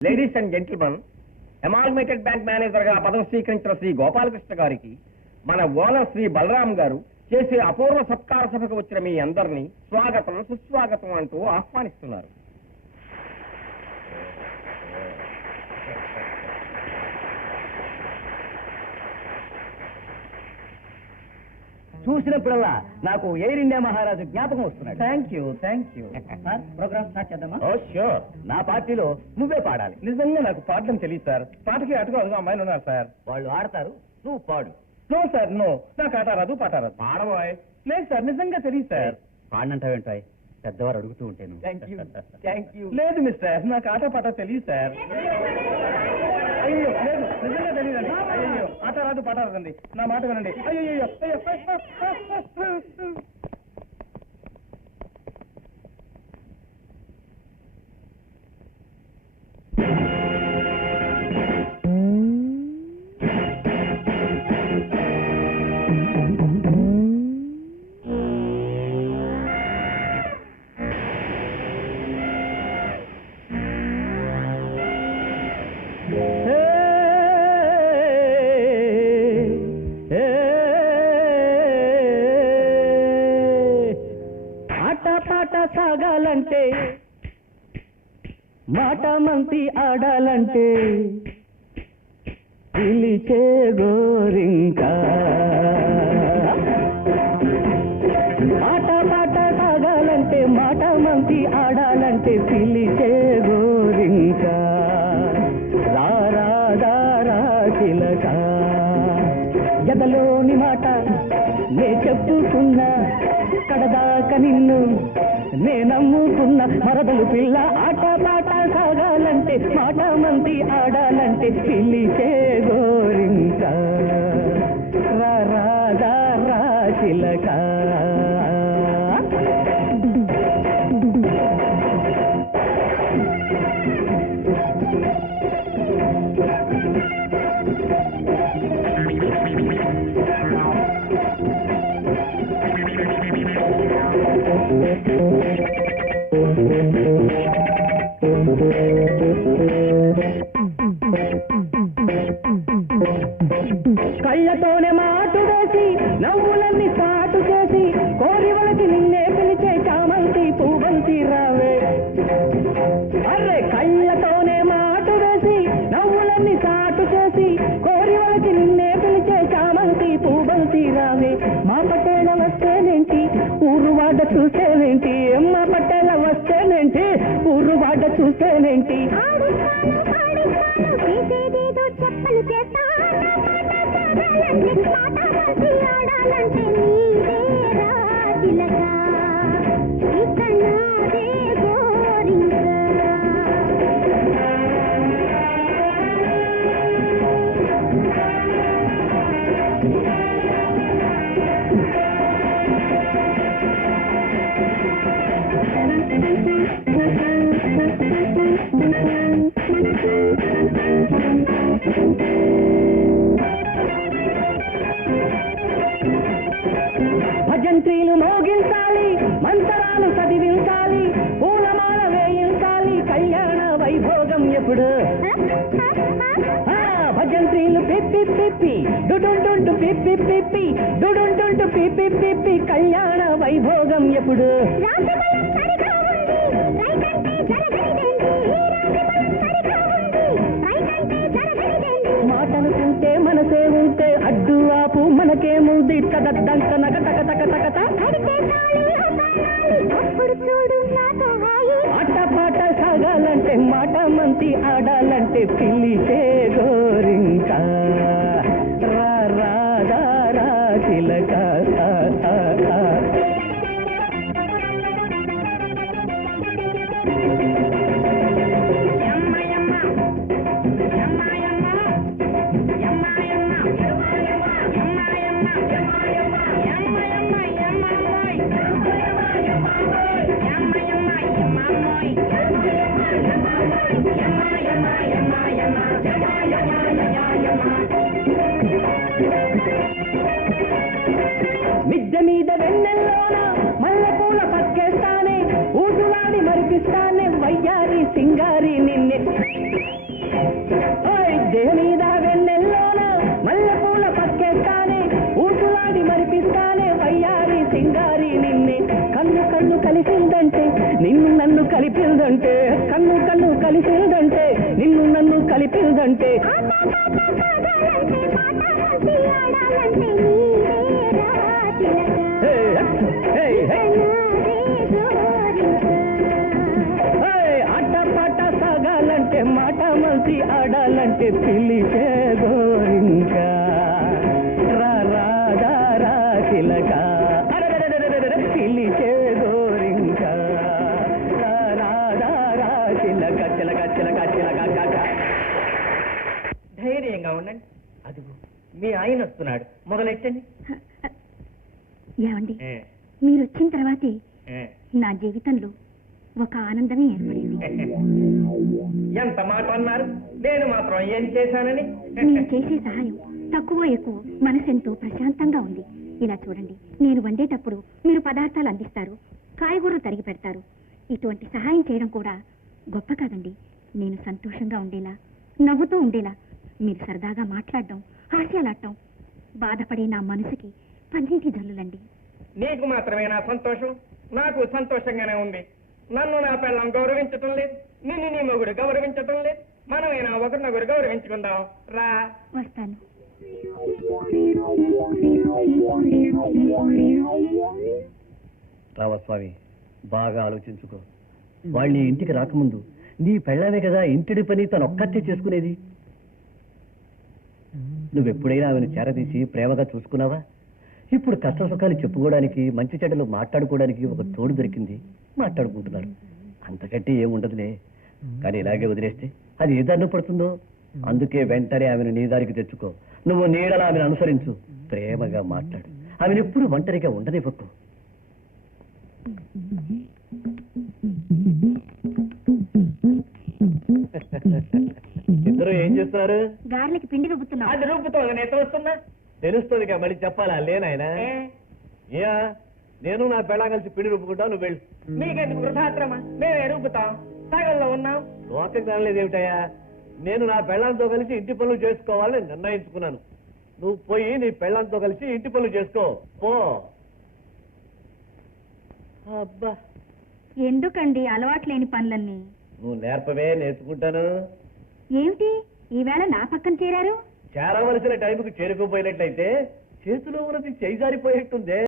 Ladies and gentleman amalgamated bank మేనేజర్గా పదవి స్వీకరించిన శ్రీ గోపాలకృష్ణ గారికి మన ఓనర్ శ్రీ బలరాం గారు చేసే అపూర్వ సత్కార సభకు వచ్చిన మీ అందరినీ స్వాగతం సుస్వాగతం అంటూ ఆహ్వానిస్తున్నారు. చూసినప్పుడల్లా నాకు ఎయిర్ ఇండియా మహారాజు జ్ఞాపకం వస్తున్నాడు. Thank you thank you sir programme start చేద్దామా? ఓ ష్యూర్ నా పార్టీలో నువ్వే పాడాలి. నిజంగా నాకు పాడడం తెలియదు సార్ పాటకి అటుగా అదుగు అమ్మాయిలు ఉన్నారు సార్ వాళ్ళు ఆడతారు నువ్వు పాడు. నో సార్ నో నాకు ఆట రాదు పాట రాదు. పాడబోయ్. లేదు సార్ నిజంగా తెలియదు సార్ పాడినంటావేంటాయ్ పెద్దవారు అడుగుతూ ఉంటాను థ్యాంక్ యూ థ్యాంక్ యూ లేదు మిస్టర్ నాకు ఆట పాట తెలియదు సార్ అయ్యో లేదు నిజంగా తెలియదండి అయ్యో ఆట రాదు పాట రాదండి నా మాట వినండి అయ్యో అయ్యో మాట మంతి ఆడాలంటే పిలిచే గోరింకా. మాట పాట సాగాలంటే మాట మంతి ఆడాలంటే పిలిచే గోరింకా. రారా దారా చిలక. ఎదలోని మాట నే చెప్పుకున్నా కడదాక నిన్ను నే నమ్ముకున్న. మరదలు పిల్ల ఆట సాగాలంటే మాట మంది ఆడాలంటే పిలిచే గోరింక. రా రాదా రా చిలక. కళ్ళతోనే అరే కళ్ళతోనే మాటు వేసి నవ్వులన్నీ చాటు చేసి కోరి వలకి నిన్నే పిలిచే చామంతి పూవంతి రావే. మా పటేల వస్తేనేంటి? ఊరు వాడ చూసేనేంటి మా పటేల వస్తేనేంటి? ఊరు వాడ చూసేనేంటి చెప్పలు చేస్తా. భజంత్రీలు మోగించాలి మంతరాలు చదివించాలి పూలమాల వేయించాలి కళ్యాణ వైభోగం ఎప్పుడు? ఆ, భజంత్రీలు పిప్పి పిప్పి డుడుంటుంటు పిప్పి పిప్పి డుడుంటుంటు పిప్పి పిప్పి కళ్యాణ వైభోగం ఎప్పుడు? మనకేముంది నగ ఆట పాట సాగాలంటే మాట మంతి ఆడాలంటే పిలిచే గోరింక. రా రా రా మిద్దె మీద వెన్నెల్లోన మల్లెపూల పక్కేస్తానే ఊటులాడి మరిపిస్తానే వయ్యారి సింగారి నిన్నే. దేహ మీద వెన్నెల్లోన మల్లెపూల పక్కేస్తానే ఊటులాడి మరిపిస్తానే వయ్యారి సింగారి నిన్నే. కన్ను కన్ను కలిసిందంటే నిన్ను నన్ను కలిపిందంటే కన్ను కన్ను కలిసిందంటే ఆడాలంటే ఆట పాట సాగాలంటే మాట మంచి ఆడాలంటే పిలిచే మీ ఆయన వస్తున్నాడు. మొదలెట్టండి. ఏమండి? మీరు వచ్చిన తర్వాతే నా జీవితంలో ఒక ఆనందమే ఏర్పడింది. ఎంత మాట అన్నారు? నేను మాత్రం ఏం చేశానని? మీరు చేసే సహాయం తక్కువ ఎక్కువ మనసెంతో ప్రశాంతంగా ఉంది. ఇలా చూడండి నేను వండేటప్పుడు మీరు పదార్థాలు అందిస్తారు కాయగూరలు తరిగి పెడతారు. ఇటువంటి సహాయం చేయడం కూడా గొప్ప కాదండి. నేను సంతోషంగా ఉండేలా నవ్వుతూ ఉండేలా మీరు సరదాగా మాట్లాడడం హాస్యాలాడటం బాధపడే నా మనసుకి పన్నింటి జల్లులండి. నీకు మాత్రమే నా సంతోషం నాకు సంతోషంగానే ఉంది. నన్ను నా పిల్లం గౌరవించటం లేదు నిన్ను నీ మొగుడు గౌరవించటం లేదు. మనమైనా ఒకరినొకరు గౌరవించుకుందాం. రా. వస్తాను. రామస్వామి బాగా ఆలోచించుకో. వాళ్ళు నీ ఇంటికి రాకముందు నీ పెళ్ళామే కదా ఇంటిడి పని తను ఒక్కతే చేసుకునేది. నువ్వెప్పుడైనా ఆమెను చేరదీసి ప్రేమగా చూసుకున్నావా? ఇప్పుడు కష్ట సుఖాలు చెప్పుకోవడానికి మంచి చెడ్డలు మాట్లాడుకోవడానికి ఒక తోడు దొరికింది. మాట్లాడుకుంటున్నారు అంతకంటే ఏముండదులే కానీ ఇలాగే వదిలేస్తే అది ఏ దారిలో పడుతుందో? అందుకే వెంటనే ఆమెను నీ దారికి తెచ్చుకో. నువ్వు నీడలా ఆమెను అనుసరించు. ప్రేమగా మాట్లాడు. ఆమెను ఎప్పుడు ఒంటరిగా ఉండనివ్వకు. ఇద్దరు ఏం చేస్తున్నారు? గార్లకి పిండి రుబ్బుతున్నాం. అది రూపుతోంది నేను చూస్తున్నా తెలుస్తుంది మళ్ళీ చెప్పాలా? లేనాయన ఏ? నేను నా పెళ్ళం కలిసి పిండి రుబ్బుకుంటా నువ్వు వెళ్ళు. మీకెందుకు వృధాశ్రమ? మేమే రూపుతాం సగంలో ఉన్నాం. లోకం కానలేదు ఏమిటయ్యా? నేను నా పెళ్ళంతో కలిసి ఇంటి పనులు చేసుకోవాలని నిర్ణయించుకున్నాను. నువ్వు పోయి నీ పెళ్ళంతో కలిసి ఇంటి పనులు చేసుకో. పో. అబ్బా. ఎందుకండి? అలవాట్లేని పనులన్నీ. నువ్వు నేర్పవే నేర్చుకుంటాను. ఏమిటి? ఈవేళ నా పక్కన చేరారు? చేరవలసిన టైంకి చేరుకోపోయినట్లయితే చేతిలో ఉన్నది చేజారిపోయేట్టుందే.